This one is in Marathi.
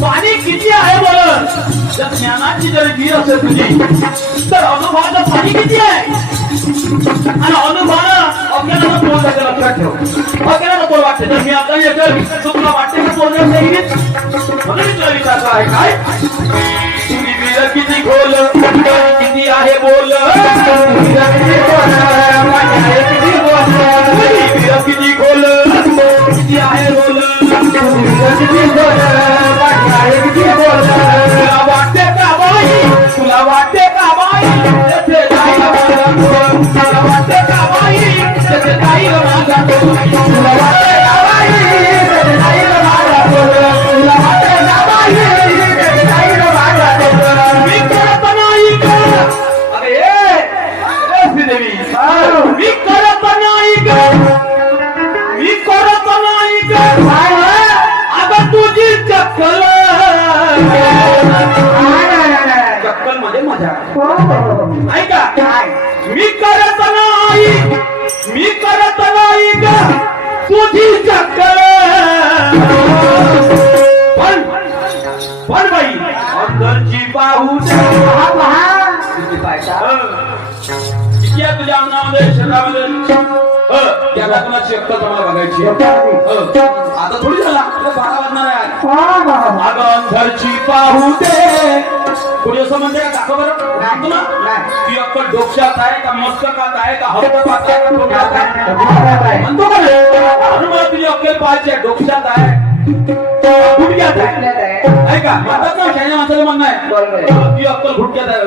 पाणी किती आहे बोल जर ज्ञानाची जर वीर असेल तुझी तर अनुभवाचं पाणी किती आहे आणि अनुभवानं आपल्याला बोल लक्षात ठेव आपल्याला बोल वाटते तर मी आता येतो तुला वाटते की बोलणार नाही म्हणून मी तुला विचारलं आहे काय तुझी वीर किती खोल किती आहे बोल वीर किती खोल किती आहे बोल तुला वाटते का बाई तुला वाटते का बाई तेथे जाईल माझा तुला वाटते का बाई तेथे जाईल माझा तुला वाटते का बाई तेथे जाईल माझा तुला वाटते का बाई तेथे जाईल माझा मी करत नाही का अरे श्रीदेवी मी करत नाही का मी करत नाही का आता तुझी चक्कल चक्कल मध्ये मजा नाही का मी करत नाही का तुझी चक्कल पण बाई अंदरची पाहू किती आहे तुझ्या अंगामध्ये शरीरामध्ये त्याला तुला चक्कल तुम्हाला बघायची आता थोडी झाला 12 वाजणार आहे अगं अंधरची पाहू दे कोणी असं म्हणते का दाखव बरं सांगतो ना ती अक्कल डोक्यात आहे का मस्तकात आहे का हप्त्यात आहे का डोक्यात आहे म्हणतो का नाही मला तुझी अक्कल पाहायची आहे डोक्यात आहे गुडघ्यात आहे का म्हणतात ना शाळेच्या माणसाचं म्हणणं आहे ती अक्कल गुडघ्यात आहे